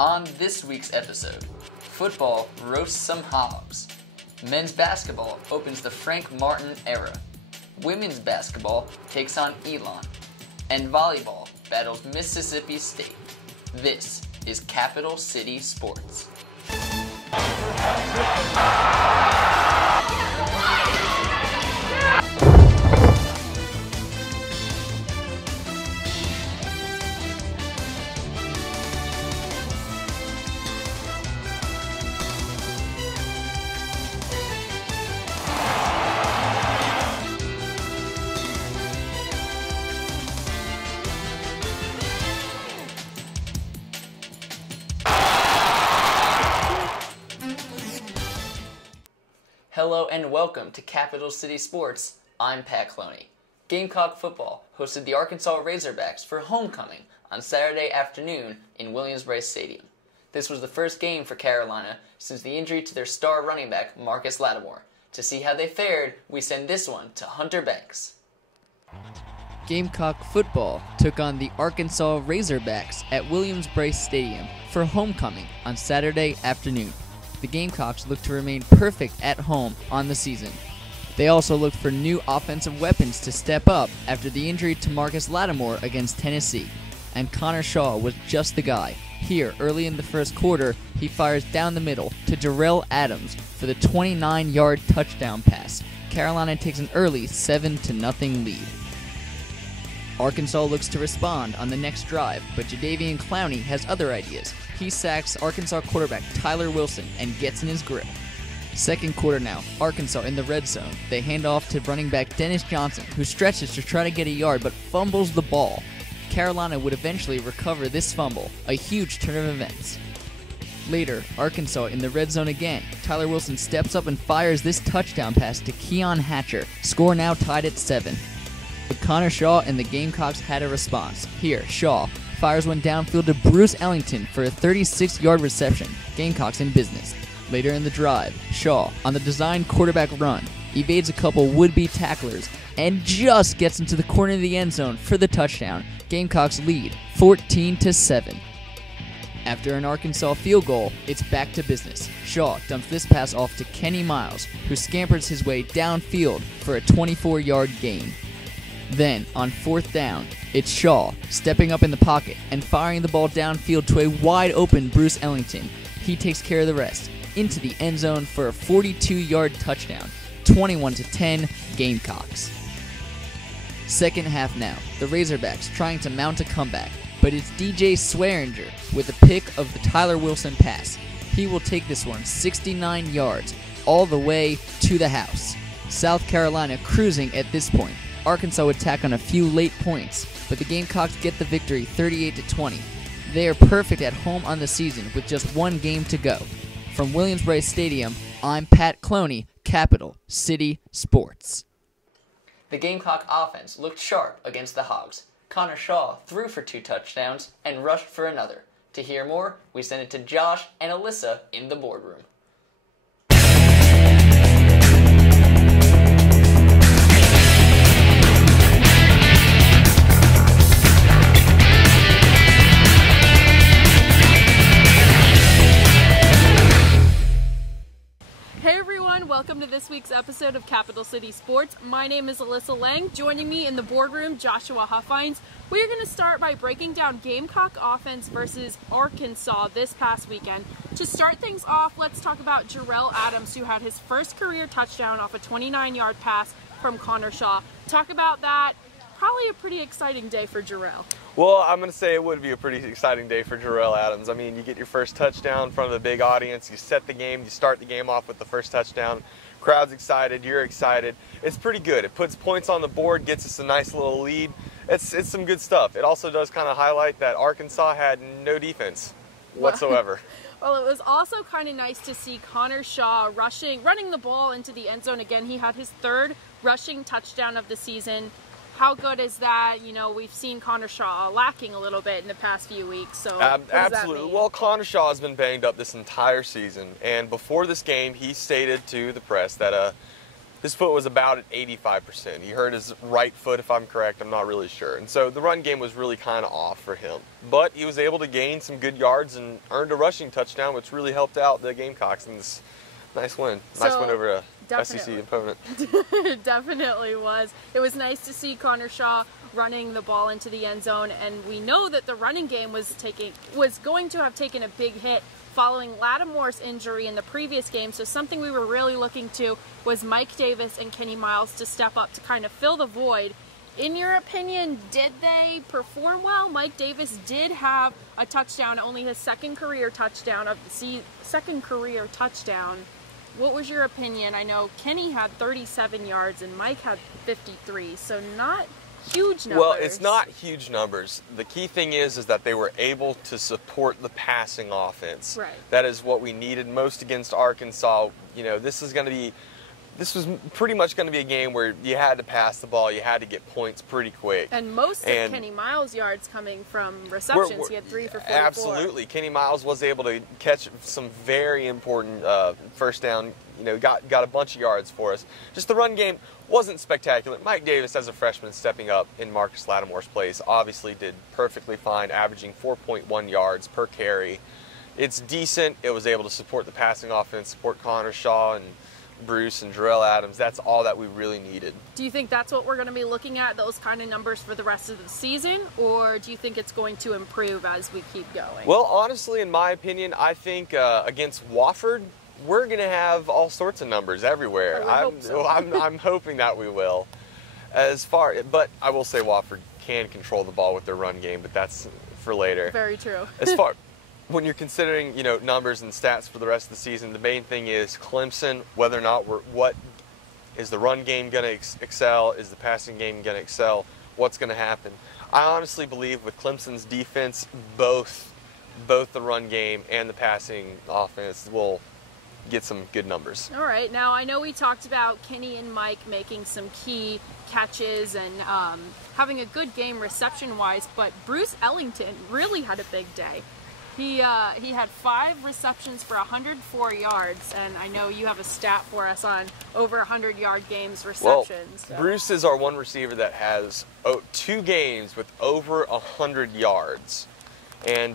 On this week's episode, football roasts some hogs. Men's basketball opens the Frank Martin era. Women's basketball takes on Elon. And volleyball battles Mississippi State. This is Capital City Sports. Hello and welcome to Capital City Sports. I'm Pat Cloney. Gamecock Football hosted the Arkansas Razorbacks for homecoming on Saturday afternoon in Williams-Brice Stadium. This was the first game for Carolina since the injury to their star running back Marcus Lattimore. To see how they fared, we send this one to Hunter Banks. Gamecock Football took on the Arkansas Razorbacks at Williams-Brice Stadium for homecoming on Saturday afternoon. The Gamecocks looked to remain perfect at home on the season. They also looked for new offensive weapons to step up after the injury to Marcus Lattimore against Tennessee. And Connor Shaw was just the guy. Here, early in the first quarter, he fires down the middle to Darrell Adams for the 29-yard touchdown pass. Carolina takes an early 7-0 lead. Arkansas looks to respond on the next drive, but Jadeveon Clowney has other ideas. He sacks Arkansas quarterback Tyler Wilson and gets in his grill. Second quarter now, Arkansas in the red zone. They hand off to running back Dennis Johnson, who stretches to try to get a yard but fumbles the ball. Carolina would eventually recover this fumble, a huge turn of events. Later, Arkansas in the red zone again. Tyler Wilson steps up and fires this touchdown pass to Keon Hatcher. Score now tied at 7. But Connor Shaw and the Gamecocks had a response. Here, Shaw fires one downfield to Bruce Ellington for a 36-yard reception. Gamecocks in business. Later in the drive, Shaw, on the designed quarterback run, evades a couple would-be tacklers and just gets into the corner of the end zone for the touchdown. Gamecocks lead 14-7. After an Arkansas field goal, it's back to business. Shaw dumps this pass off to Kenny Miles, who scampers his way downfield for a 24-yard gain. Then, on fourth down, it's Shaw stepping up in the pocket and firing the ball downfield to a wide-open Bruce Ellington. He takes care of the rest, into the end zone for a 42-yard touchdown, 21-10 Gamecocks. Second half now, the Razorbacks trying to mount a comeback, but it's DJ Swearinger with a pick of the Tyler Wilson pass. He will take this one 69 yards, all the way to the house. South Carolina cruising at this point. Arkansas would tack on a few late points, but the Gamecocks get the victory 38-20. They are perfect at home on the season with just one game to go. From Williams-Brice Stadium, I'm Pat Cloney, Capital City Sports. The Gamecock Offense looked sharp against the Hogs. Connor Shaw threw for 2 touchdowns and rushed for another. To hear more, we send it to Josh and Alyssa in the boardroom. Welcome to this week's episode of Capital City Sports. My name is Alyssa Lang. Joining me in the boardroom, Joshua Huffines. We are going to start by breaking down Gamecock Offense versus Arkansas this past weekend. To start things off, let's talk about Darrell Adams, who had his first career touchdown off a 29-yard pass from Connor Shaw. Talk about that. Probably a pretty exciting day for Darrell. Well, I'm going to say it would be a pretty exciting day for Darrell Adams. I mean, you get your first touchdown in front of a big audience, you set the game, you start the game off with the first touchdown. Crowd's excited, you're excited. It's pretty good. It puts points on the board, gets us a nice little lead. It's some good stuff. It also does kind of highlight that Arkansas had no defense whatsoever. Well, it was also kind of nice to see Connor Shaw running the ball into the end zone again. He had his third rushing touchdown of the season. How good is that? You know, we've seen Connor Shaw lacking a little bit in the past few weeks. So absolutely. Well, Connor Shaw has been banged up this entire season, and before this game, he stated to the press that his foot was about at 85%. He hurt his right foot, if I'm correct. I'm not really sure. And so the run game was really kind of off for him. But he was able to gain some good yards and earned a rushing touchdown, which really helped out the Gamecocks in this nice win. Nice win over a SEC opponent. It definitely was. It was nice to see Connor Shaw running the ball into the end zone, and we know that the running game was going to have taken a big hit following Lattimore's injury in the previous game. So something we were really looking to was Mike Davis and Kenny Miles to step up to kind of fill the void. In your opinion, did they perform well? Mike Davis did have a touchdown, only his second career touchdown of the What was your opinion? I know Kenny had 37 yards and Mike had 53, so not huge numbers. Well, it's not huge numbers. The key thing is that they were able to support the passing offense. Right. That is what we needed most against Arkansas. You know, this was pretty much going to be a game where you had to pass the ball, you had to get points pretty quick. And most of Kenny Miles' yards coming from receptions. He had 3 for 44. Absolutely. Kenny Miles was able to catch some very important first down, you know, got a bunch of yards for us. Just the run game wasn't spectacular. Mike Davis, as a freshman stepping up in Marcus Lattimore's place, obviously did perfectly fine, averaging 4.1 yards per carry. It's decent. It was able to support the passing offense, support Connor Shaw and Bruce and Jarrell Adams. That's all that we really needed. Do you think that's what we're going to be looking at, those kind of numbers for the rest of the season, or do you think it's going to improve as we keep going? Well, honestly, in my opinion, I think against Wofford, we're going to have all sorts of numbers everywhere. I'm hoping that we will. But I will say Wofford can control the ball with their run game, but that's for later. Very true. When you're considering, you know, numbers and stats for the rest of the season, the main thing is Clemson, whether or not what is the run game going to excel, is the passing game going to excel, what's going to happen. I honestly believe with Clemson's defense, both the run game and the passing offense will get some good numbers. All right. Now, I know we talked about Kenny and Mike making some key catches and having a good game reception-wise, but Bruce Ellington really had a big day. He had 5 receptions for 104 yards, and I know you have a stat for us on over 100-yard games receptions. Well, Bruce is our one receiver that has 2 games with over 100 yards, and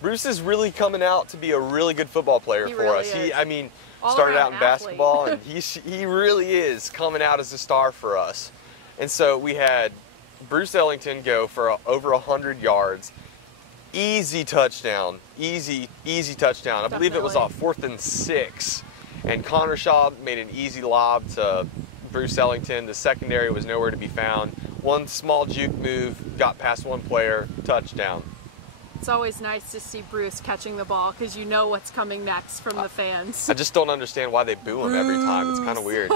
Bruce is really coming out to be a really good football player for us. I mean, started out in basketball, and he really is coming out as a star for us. And so we had Bruce Ellington go for over 100 yards. Easy touchdown, easy touchdown. I believe it was off 4th and 6, and Connor Shaw made an easy lob to Bruce Ellington. The secondary was nowhere to be found. One small juke move, got past one player, touchdown. It's always nice to see Bruce catching the ball because you know what's coming next from the fans. I just don't understand why they boo him every time. It's kind of weird.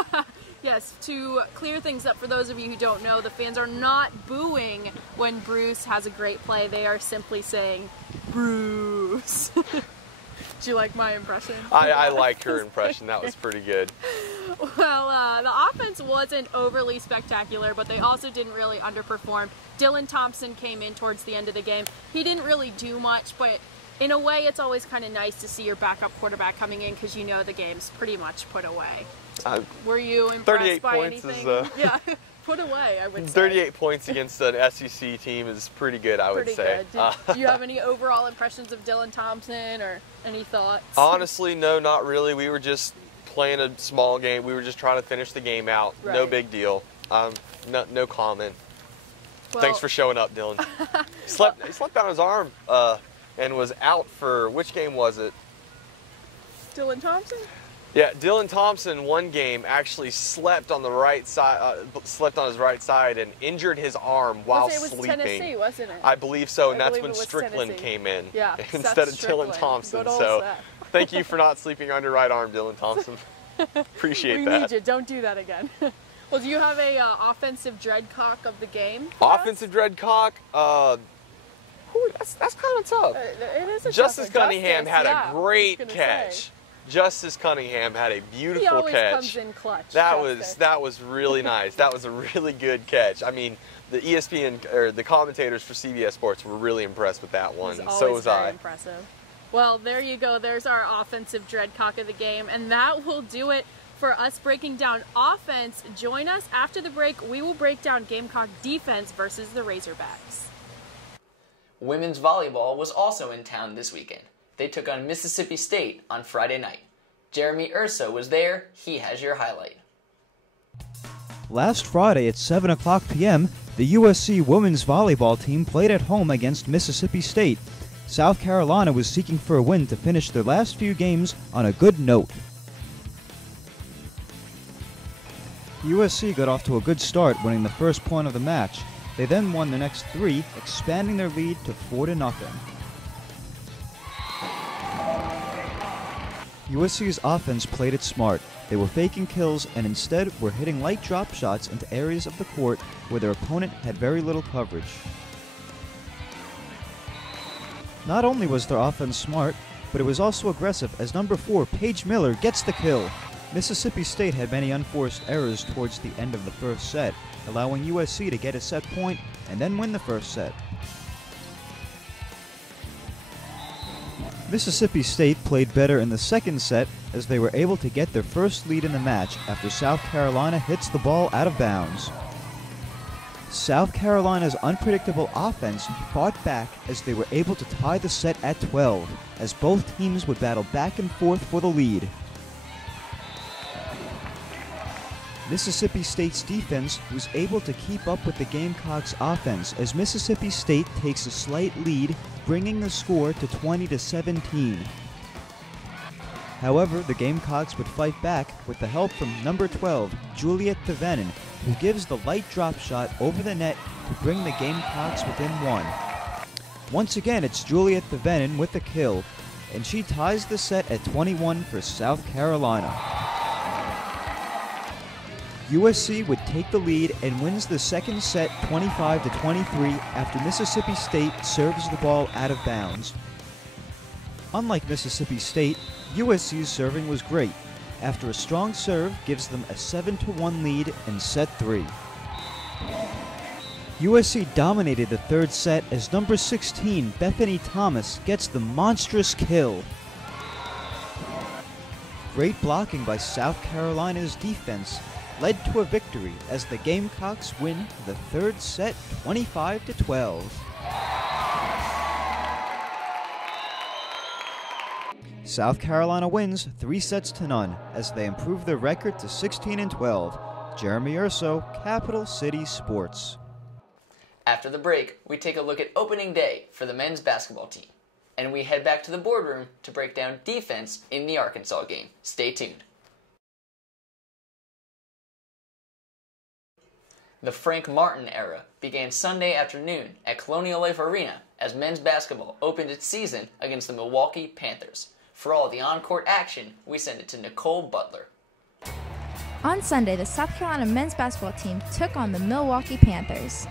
Yes, to clear things up for those of you who don't know, the fans are not booing when Bruce has a great play. They are simply saying, Bruce. Do you like my impression? I like her impression. That was pretty good. Well, the offense wasn't overly spectacular, but they also didn't really underperform. Dylan Thompson came in towards the end of the game. He didn't really do much, but in a way, it's always kind of nice to see your backup quarterback coming in because you know the game's pretty much put away. Were you impressed by anything? Yeah, put away, I would say. 38 points against an SEC team is pretty good, I would say. Good. Do you have any overall impressions of Dylan Thompson or any thoughts? Honestly, no, not really. We were just playing a small game. We were just trying to finish the game out. Right. No big deal. No comment. Well, thanks for showing up, Dylan. He slept on his arm and was out for, which game was it? Dylan Thompson? Yeah, Dylan Thompson, one game, actually slept on the right side, slept on his right side and injured his arm while sleeping. It was Tennessee, wasn't it? I believe so, and that's when Strickland came in instead of Dylan Thompson. So thank you for not sleeping on your right arm, Dylan Thompson. Appreciate that. We need you. Don't do that again. Well, do you have a offensive dreadcock of the game? Offensive dreadcock? That's kind of tough. It is a Justice Cunningham had a great catch. Justice Cunningham had a beautiful catch. He always comes in clutch. That was really nice. That was a really good catch. I mean, the ESPN or the commentators for CBS Sports were really impressed with that one. So was I. Impressive. Well, there you go. There's our offensive dreadcock of the game, and that will do it For us breaking down offense, join us after the break. We will break down Gamecock defense versus the Razorbacks. Women's volleyball was also in town this weekend. They took on Mississippi State on Friday night. Jeremy Urso was there. He has your highlight. Last Friday at 7 o'clock p.m., the USC women's volleyball team played at home against Mississippi State. South Carolina was seeking for a win to finish their last few games on a good note. USC got off to a good start, winning the first point of the match. They then won the next 3, expanding their lead to 4-0. USC's offense played it smart. They were faking kills and instead were hitting light drop shots into areas of the court where their opponent had very little coverage. Not only was their offense smart, but it was also aggressive as number 4, Paige Miller, gets the kill. Mississippi State had many unforced errors towards the end of the first set, allowing USC to get a set point and then win the first set. Mississippi State played better in the second set as they were able to get their first lead in the match after South Carolina hits the ball out of bounds. South Carolina's unpredictable offense fought back as they were able to tie the set at 12, as both teams would battle back and forth for the lead. Mississippi State's defense was able to keep up with the Gamecocks' offense as Mississippi State takes a slight lead, bringing the score to 20-17. However, the Gamecocks would fight back with the help from number 12, Juliet Thevenin, who gives the light drop shot over the net to bring the Gamecocks within 1. Once again, it's Juliet Thevenin with the kill, and she ties the set at 21 for South Carolina. USC would take the lead and wins the second set 25-23 after Mississippi State serves the ball out of bounds. Unlike Mississippi State, USC's serving was great. After a strong serve gives them a 7-1 lead in set 3. USC dominated the third set as number 16, Bethany Thomas, gets the monstrous kill. Great blocking by South Carolina's defense led to a victory as the Gamecocks win the third set 25-12. South Carolina wins 3-0 as they improve their record to 16-12. Jeremy Urso, Capital City Sports. After the break, we take a look at opening day for the men's basketball team. And we head back to the boardroom to break down defense in the Arkansas game. Stay tuned. The Frank Martin era began Sunday afternoon at Colonial Life Arena as men's basketball opened its season against the Milwaukee Panthers. For all the on-court action, we send it to Nicole Butler. On Sunday, the South Carolina men's basketball team took on the Milwaukee Panthers.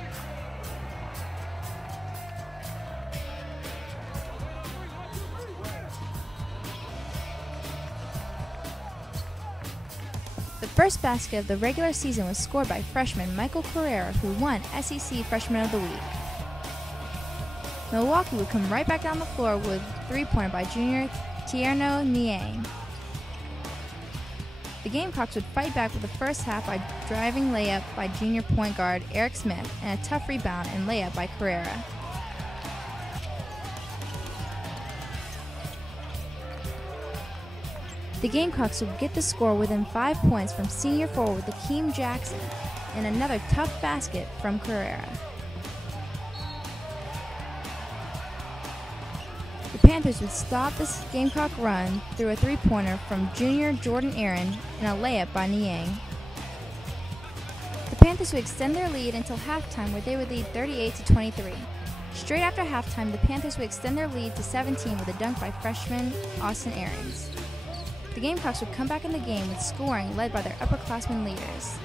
The first basket of the regular season was scored by freshman Michael Carrera, who won SEC Freshman of the Week. Milwaukee would come right back down the floor with a three-pointer by junior Tierno Niang. The Gamecocks would fight back with the first half by driving layup by junior point guard Eric Smith and a tough rebound and layup by Carrera. The Gamecocks would get the score within 5 points from senior forward Akeem Jackson and another tough basket from Carrera. The Panthers would stop this Gamecock run through a three-pointer from junior Jordan Aaron and a layup by Niang. The Panthers would extend their lead until halftime, where they would lead 38-23. Straight after halftime, the Panthers would extend their lead to 17 with a dunk by freshman Austin Aarons. The Gamecocks would come back in the game with scoring led by their upperclassmen leaders.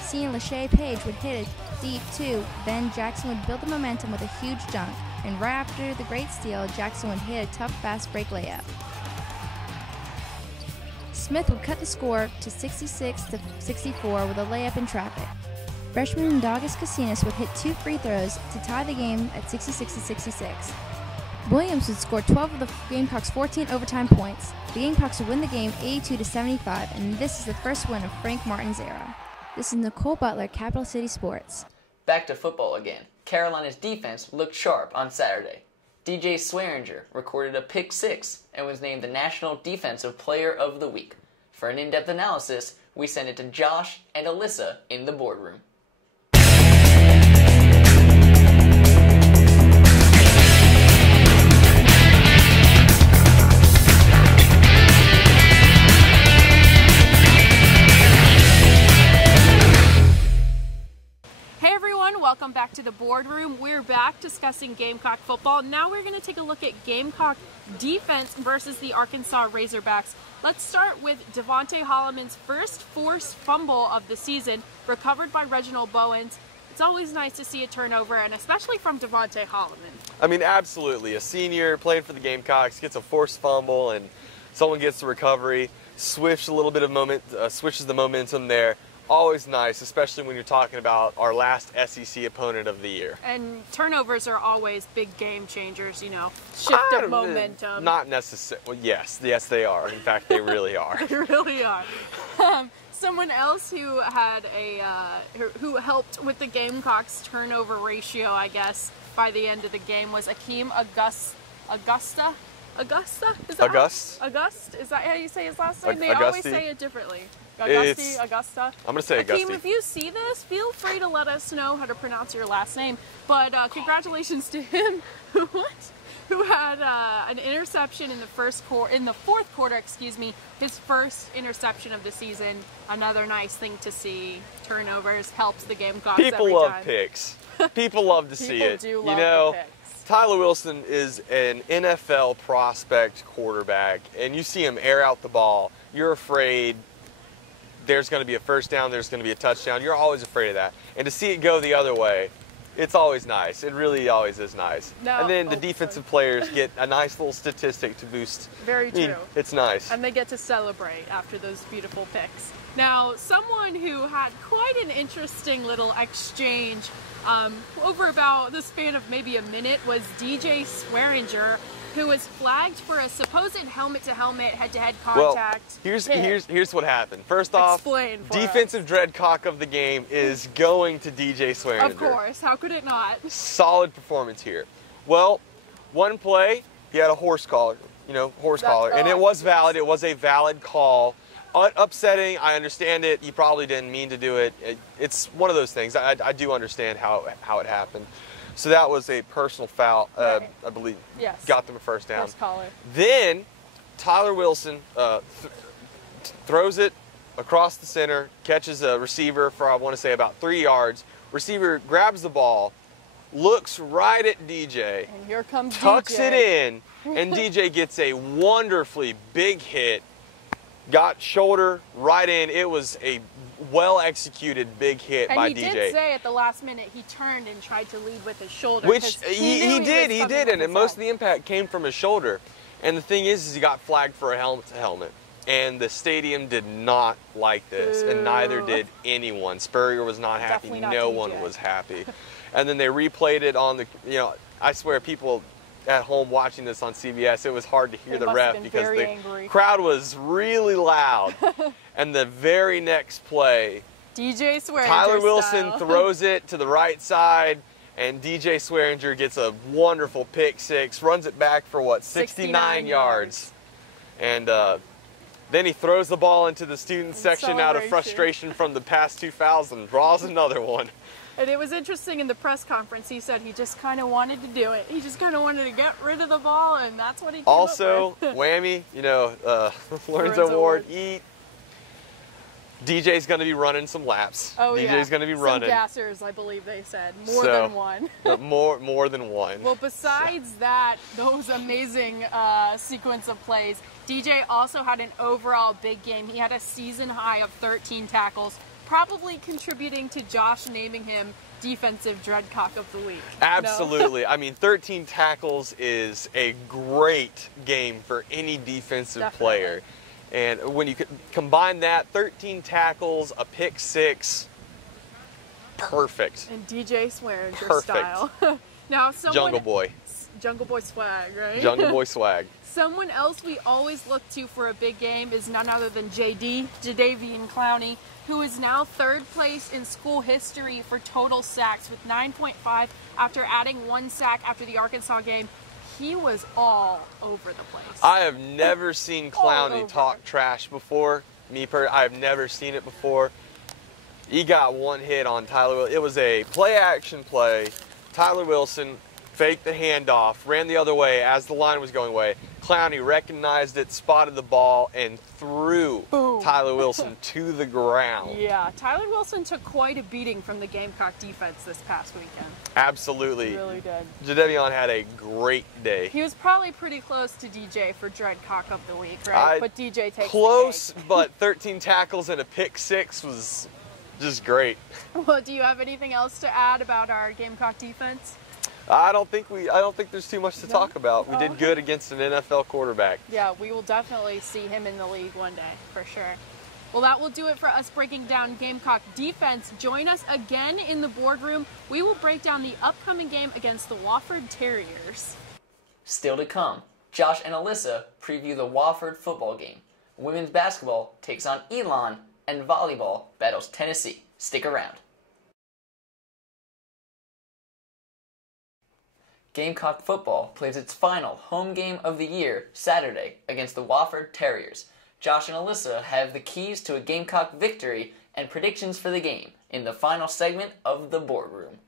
Senior Lachey Page would hit a deep two, then Jackson would build the momentum with a huge dunk, and right after the great steal, Jackson would hit a tough fast break layup. Smith would cut the score to 66-64 with a layup in traffic. Freshman Douglas Casinas would hit 2 free throws to tie the game at 66-66. Williams would score 12 of the Gamecocks' 14 overtime points. The Gamecocks would win the game 82-75, and this is the first win of Frank Martin's era. This is Nicole Butler, Capital City Sports. Back to football again. Carolina's defense looked sharp on Saturday. DJ Swearinger recorded a pick 6 and was named the National Defensive Player of the Week. For an in-depth analysis, we send it to Josh and Alyssa in the boardroom. Welcome back to the boardroom. We're back discussing Gamecock football. Now we're going to take a look at Gamecock defense versus the Arkansas Razorbacks. Let's start with Devontae Holloman's first forced fumble of the season, recovered by Reginald Bowens. It's always nice to see a turnover, and especially from Devontae Holloman. I mean, absolutely. A senior playing for the Gamecocks gets a forced fumble, and someone gets the recovery, switches the momentum there. Always nice, especially when you're talking about our last SEC opponent of the year. And turnovers are always big game changers, you know, shift of momentum. Not necessarily. Well, yes, they are. In fact, they really are. They really are. Someone else who had who helped with the Gamecocks turnover ratio, I guess, by the end of the game was Akeem Augusta? Is that August? Is that how you say his last name? They always say it differently. Augusta. I'm going to say Augusti. Akeem, if you see this, feel free to let us know how to pronounce your last name. But congratulations to him, who had an interception in the fourth quarter, his first interception of the season. Another nice thing to see. Turnovers helps the Gamecocks every time. People love picks. People love to see it. People do love the picks. Tyler Wilson is an NFL prospect quarterback, and you see him air out the ball. You're afraid there's going to be a first down, there's going to be a touchdown. You're always afraid of that. And to see it go the other way, it's always nice. It really always is nice. And then the defensive players get a nice little statistic to boost. Very true. It's nice. And they get to celebrate after those beautiful picks. Now, someone who had quite an interesting little exchange over about the span of maybe a minute was DJ Swearinger, who was flagged for a supposed helmet-to-helmet, head-to-head contact. Well, here's what happened. First off, defensive dreadcock of the game is going to DJ Swearinger. Of course, how could it not? Solid performance here. Well, one play, he had a horse collar, and it was valid. It was a valid call. Upsetting, I understand it. He probably didn't mean to do it. It's one of those things. I do understand how it happened. So that was a personal foul, I believe. Yes. Got them a first down. First collar. Then Tyler Wilson throws it across the center, catches a receiver for, I want to say, about 3 yards. Receiver grabs the ball, looks right at DJ, and here comes tucks DJ. It in, and DJ gets a wonderfully big hit. Got shoulder right in. It was a well-executed big hit by DJ. And he did say at the last minute he turned and tried to lead with his shoulder. Which he did, and most of the impact came from his shoulder. And the thing is he got flagged for a helmet-to-helmet. And the stadium did not like this, and neither did anyone. Spurrier was not happy. No one was happy. And then they replayed it on the, I swear people at home watching this on CBS, it was hard to hear the ref because the crowd was really loud. And the very next play, DJ Swearinger Tyler Wilson throws it to the right side, and DJ Swearinger gets a wonderful pick 6, runs it back for 69 yards. And then he throws the ball into the student section out of frustration from the past 2 fouls and draws another one. And it was interesting in the press conference, he said he just kind of wanted to do it. He just kind of wanted to get rid of the ball, and that's what he came also, up with. whammy, Lorenzo Ward, eat. DJ's going to be running some laps. Oh, DJ's going to be running. Some gassers, I believe they said. More than one. more than one. Well, besides those amazing sequence of plays, DJ also had an overall big game. He had a season high of 13 tackles, probably contributing to Josh naming him Defensive Dreadcock of the Week. Absolutely. I mean, 13 tackles is a great game for any defensive player. And when you combine that, 13 tackles, a pick 6, perfect. And DJ Swearinger style. Now, Jungle Boy. Jungle Boy swag, right? Jungle Boy swag. Someone else we always look to for a big game is none other than JD, Jadavian Clowney, who is now third place in school history for total sacks with 9.5 after adding 1 sack after the Arkansas game. He was all over the place. I have never seen Clowney talk trash before. I have never seen it before. He got 1 hit on Tyler Wilson. It was a play-action play. Tyler Wilson faked the handoff, ran the other way as the line was going away. Clowney recognized it, spotted the ball, and threw Tyler Wilson to the ground. Yeah, Tyler Wilson took quite a beating from the Gamecock defense this past weekend. Absolutely. He really did. Jadavion had a great day. He was probably pretty close to DJ for Dread Cock of the Week, right? But DJ takes close, the cake. but 13 tackles and a pick 6 was just great. Well, do you have anything else to add about our Gamecock defense? I don't think there's too much to talk about. We did good against an NFL quarterback. Yeah, we will definitely see him in the league one day, for sure. Well, that will do it for us breaking down Gamecock defense. Join us again in the boardroom. We will break down the upcoming game against the Wofford Terriers. Still to come, Josh and Alyssa preview the Wofford football game. Women's basketball takes on Elon, and volleyball battles Tennessee. Stick around. Gamecock Football plays its final home game of the year Saturday against the Wofford Terriers. Josh and Alyssa have the keys to a Gamecock victory and predictions for the game in the final segment of the boardroom.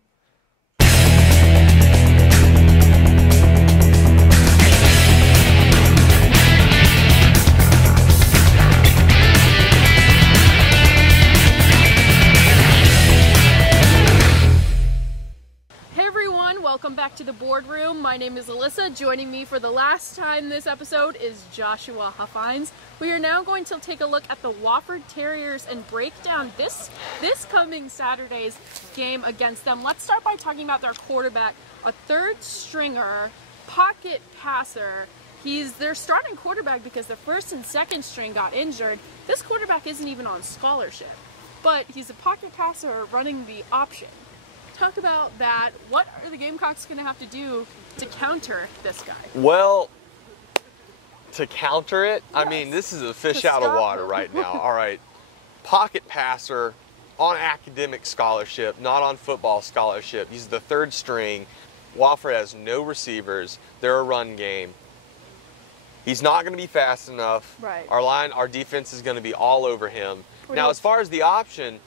Welcome back to the boardroom. My name is Alyssa. Joining me for the last time this episode is Joshua Huffines. We are now going to take a look at the Wofford Terriers and break down this coming Saturday's game against them. Let's start by talking about their quarterback, a third stringer, pocket passer. He's their starting quarterback because the first and second string got injured. This quarterback isn't even on scholarship, but he's a pocket passer running the option. Talk about that. What are the Gamecocks going to have to do to counter this guy? Well, to counter it, yes. I mean, this is a fish out of water right now. All right, pocket passer on academic scholarship, not on football scholarship. He's the third string. Wofford has no receivers. They're a run game. He's not going to be fast enough. Right. Our defense is going to be all over him. Now, as far as the option,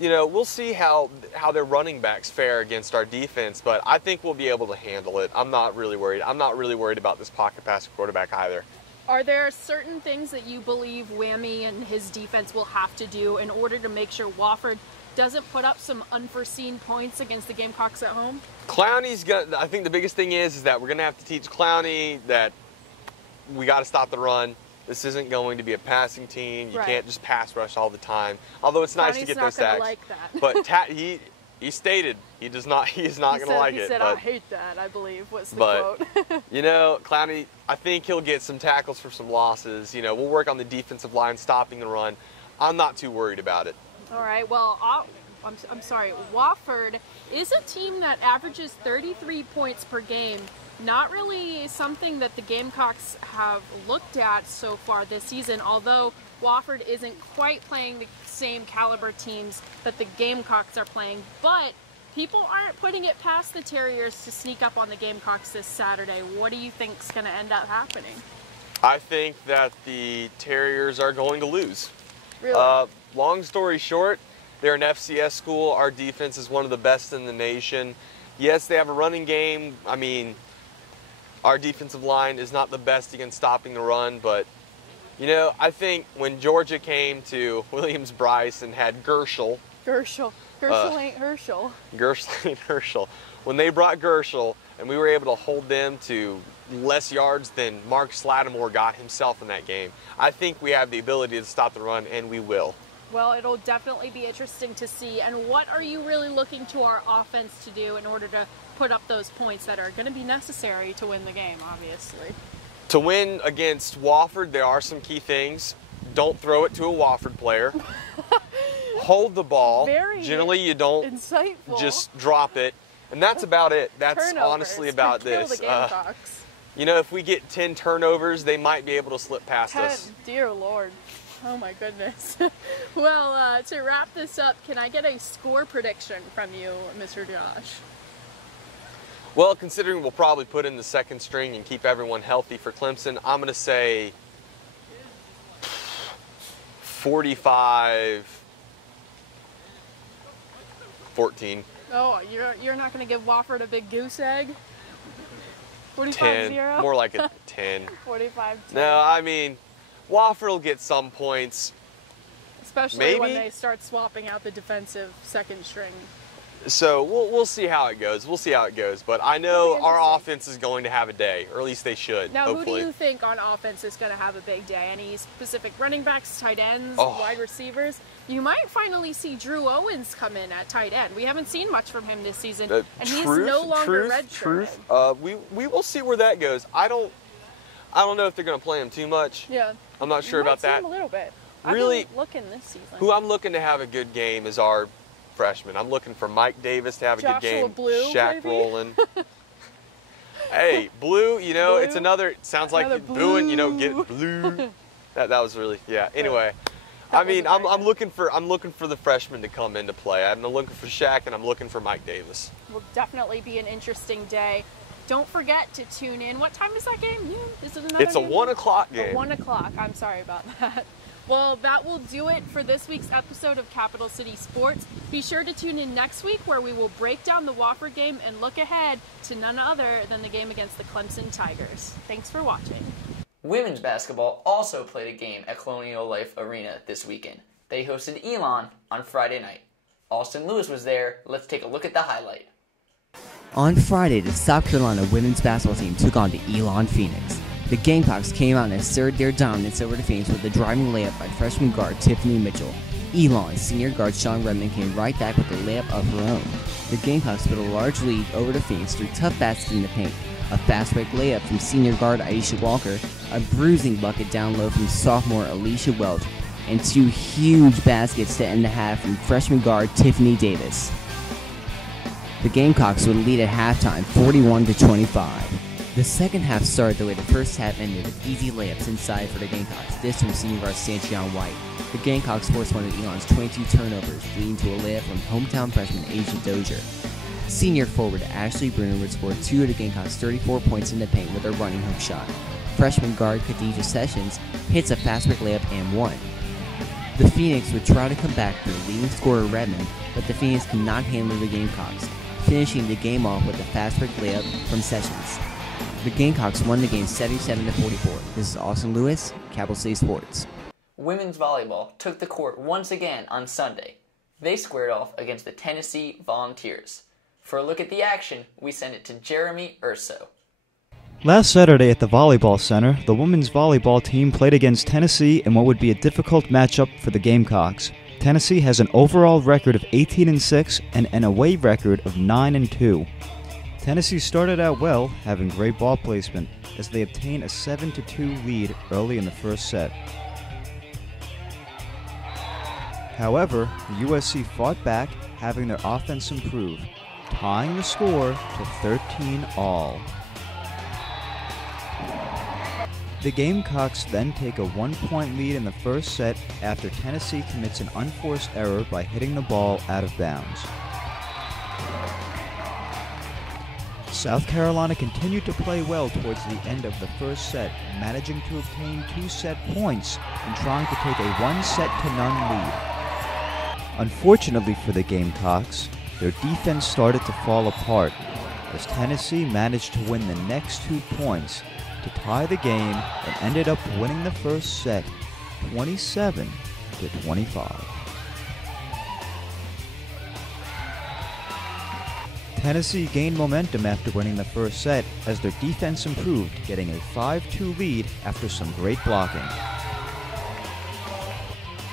you know, we'll see how their running backs fare against our defense, but I think we'll be able to handle it. I'm not really worried. I'm not really worried about this pocket passer quarterback either. Are there certain things that you believe Whammy and his defense will have to do in order to make sure Wofford doesn't put up some unforeseen points against the Gamecocks at home? Clowney's gonna. I think the biggest thing is that we're gonna have to teach Clowney that we got to stop the run. This isn't going to be a passing team. You can't just pass rush all the time. Although it's nice to get those sacks. Like that. But he stated he is not going to like it. He said, but, I hate that, I believe, was the quote. You know, Clowney, I think he'll get some tackles for some losses. You know, we'll work on the defensive line, stopping the run. I'm not too worried about it. All right, well, I'm sorry. Wofford is a team that averages 33 points per game. Not really something that the Gamecocks have looked at so far this season, although Wofford isn't quite playing the same caliber teams that the Gamecocks are playing, but people aren't putting it past the Terriers to sneak up on the Gamecocks this Saturday. What do you think's going to end up happening? I think that the Terriers are going to lose. Really? Long story short, they're an FCS school. Our defense is one of the best in the nation. Yes, they have a running game. I mean, our defensive line is not the best against stopping the run, but, you know, I think when Georgia came to Williams-Brice and had Gershel ain't Herschel. Gershel ain't Herschel. When they brought Gershel and we were able to hold them to less yards than Mark Slattimore got himself in that game, I think we have the ability to stop the run, and we will. Well, it'll definitely be interesting to see. And what are you really looking to our offense to do in order to put up those points that are going to be necessary to win the game, obviously? To win against Wofford, there are some key things. Don't throw it to a Wofford player. Hold the ball. Very Generally, you don't insightful. just drop it. And that's about it. That's Turnovers honestly about could kill this. the Gamecocks. You know, if we get 10 turnovers, they might be able to slip past 10, us. dear Lord. Oh my goodness. Well, to wrap this up, can I get a score prediction from you, Mr. Josh? Well, considering we'll probably put in the second string and keep everyone healthy for Clemson, I'm going to say 45-14. Oh, you're not going to give Wofford a big goose egg? 45-0? 10, more like a 10. 45-10. No, I mean, Wofford will get some points. Especially when maybe. they start swapping out the defensive second string. So we'll see how it goes. We'll see how it goes. But I know our offense is going to have a day, or at least they should. Now, hopefully. Who do you think on offense is going to have a big day? Any specific running backs, tight ends, Oh. wide receivers? You might finally see Drew Owens come in at tight end. We haven't seen much from him this season, and he's no longer redshirted. We will see where that goes. I don't know if they're going to play him too much. Yeah, I'm not sure you might about see that. him a little bit. Really, I've been looking this season. Who I'm looking to have a good game is our freshman. I'm looking for Mike Davis to have a good game. Blue, Shaq maybe? Rowland. Hey, Blue, you know, Blue? it's another, it sounds like Another you're booing, you know, blue. get blue. That was really, yeah. Anyway, I mean, I'm looking for the freshmen to come into play. I'm looking for Shaq and I'm looking for Mike Davis. Will definitely be an interesting day. Don't forget to tune in. What time is that game? Noon? Is it another It's a game? 1 o'clock game. 1 o'clock. I'm sorry about that. Well, that will do it for this week's episode of Capital City Sports. Be sure to tune in next week where we will break down the Wofford game and look ahead to none other than the game against the Clemson Tigers. Thanks for watching. Women's basketball also played a game at Colonial Life Arena this weekend. They hosted Elon on Friday night. Austin Lewis was there. Let's take a look at the highlight. On Friday, the South Carolina women's basketball team took on the Elon Phoenix. The Gamecocks came out and asserted their dominance over the Phoenix with a driving layup by freshman guard Tiffany Mitchell. Elon's senior guard Sean Redmond came right back with a layup of her own. The Gamecocks put a large lead over the Phoenix through tough baskets in the paint, a fast break layup from senior guard Aisha Walker, a bruising bucket down low from sophomore Alicia Welch, and two huge baskets to end the half from freshman guard Tiffany Davis. The Gamecocks would lead at halftime 41-25. The second half started the way the first half ended with easy layups inside for the Gamecocks, this from senior guard Sanchion White. The Gamecocks forced one of Elon's 22 turnovers, leading to a layup from hometown freshman Asia Dozier. Senior forward Ashley Bruner would score two of the Gamecocks' 34 points in the paint with a running hook shot. Freshman guard Khadijah Sessions hits a fast break layup and one. The Phoenix would try to come back for the leading scorer Redmond, but the Phoenix could not handle the Gamecocks, finishing the game off with a fast break layup from Sessions. The Gamecocks won the game 77-44. This is Austin Lewis, Capital City Sports. Women's volleyball took the court once again on Sunday. They squared off against the Tennessee Volunteers. For a look at the action, we send it to Jeremy Urso. Last Saturday at the Volleyball Center, the women's volleyball team played against Tennessee in what would be a difficult matchup for the Gamecocks. Tennessee has an overall record of 18-6 and an away record of 9-2. Tennessee started out well, having great ball placement, as they obtained a 7-2 lead early in the first set. However, the USC fought back, having their offense improve, tying the score to 13-all. The Gamecocks then take a 1-point lead in the first set after Tennessee commits an unforced error by hitting the ball out of bounds. South Carolina continued to play well towards the end of the first set, managing to obtain 2 set points and trying to take a 1-set-to-none lead. Unfortunately for the Gamecocks, their defense started to fall apart as Tennessee managed to win the next 2 points to tie the game and ended up winning the first set 27-25. Tennessee gained momentum after winning the first set as their defense improved, getting a 5-2 lead after some great blocking.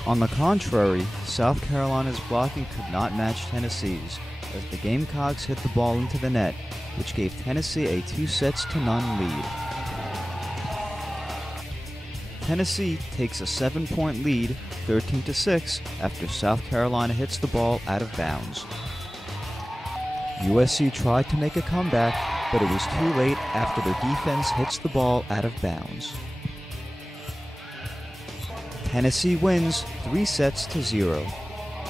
On the contrary, South Carolina's blocking could not match Tennessee's, as the Gamecocks hit the ball into the net, which gave Tennessee a 2-sets-to-none lead. Tennessee takes a 7-point lead, 13-6, after South Carolina hits the ball out of bounds. USC tried to make a comeback, but it was too late after their defense hits the ball out of bounds. Tennessee wins 3-0.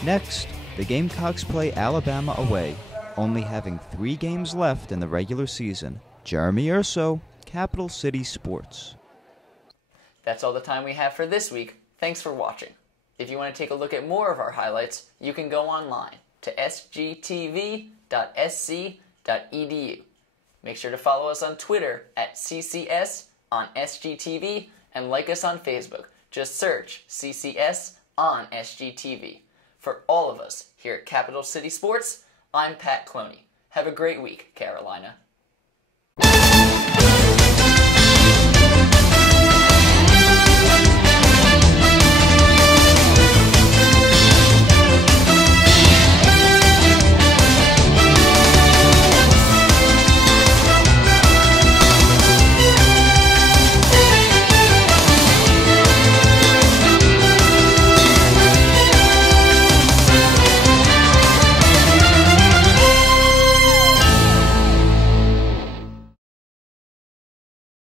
Next, the Gamecocks play Alabama away, only having 3 games left in the regular season. Jeremy Urso, Capital City Sports. That's all the time we have for this week. Thanks for watching. If you want to take a look at more of our highlights, you can go online to sgtv.sc.edu. Make sure to follow us on Twitter at CCS on SGTV and like us on Facebook. Just search CCS on SGTV. For all of us here at Capital City Sports, I'm Pat Cloney. Have a great week, Carolina.